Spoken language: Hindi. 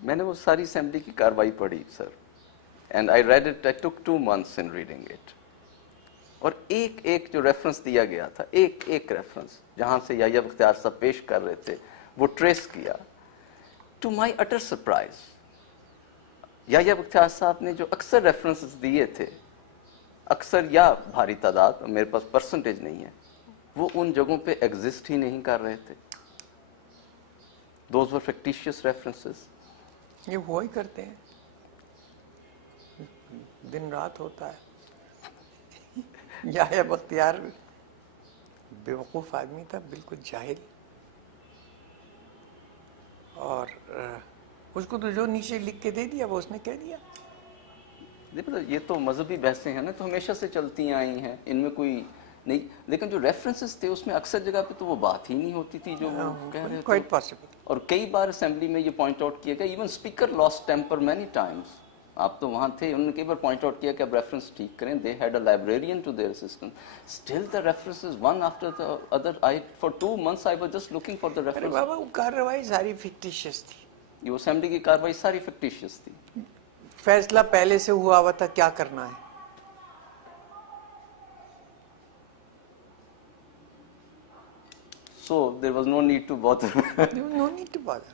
मैंने वो सारी असेंबली की कार्रवाई पढ़ी sir, and I read it, I took 2 months in reading it. और एक एक जो रेफरेंस दिया गया था, एक एक रेफरेंस जहां से याह्या बख्तियार साहब पेश कर रहे थे, वो ट्रेस किया। To my utter surprise, Yahya Bakhtiyar साहब ने जो अक्सर रेफरेंसेस दिए थे, अक्सर या भारी तादाद, मेरे पास परसेंटेज नहीं है, वो उन जगहों पे एग्जिस्ट ही नहीं कर रहे थे। Those were fictitious references. ये वो ही करते हैं, दिन रात होता है। याह्या बख्तियार बेवकूफ़ आदमी था, बिल्कुल जाहिल, और उसको तो जो नीचे लिख के दे दिया वो उसने कह दिया। देखो ये तो मजहबी बहसें हैं ना, तो हमेशा से चलती आई हैं, इनमें कोई नहीं, लेकिन जो रेफरेंसेस थे उसमें अक्सर जगह पे तो वो बात ही नहीं होती थी जो वो कह रहे थे। Quite possible. और कई बार असेंबली में ये पॉइंट आउट किया गया, even speaker lost temper many times. आप तो वहाँ थे, उन्होंने कई बार पॉइंट आउट किया कि आप रेफरेंस ठीक करें। They had a librarian to their assistant, still the references one after the other. I for 2 months I was just looking for the अरे रेफरेंस। बाबा, वो कार्रवाई सारी फिक्टिशियस थी, ये असेंबली की कार्रवाई सारी फिक्टिशियस थी। फैसला पहले से हुआ हुआ था क्या करना है। So there was no need to bother. There was no need to bother.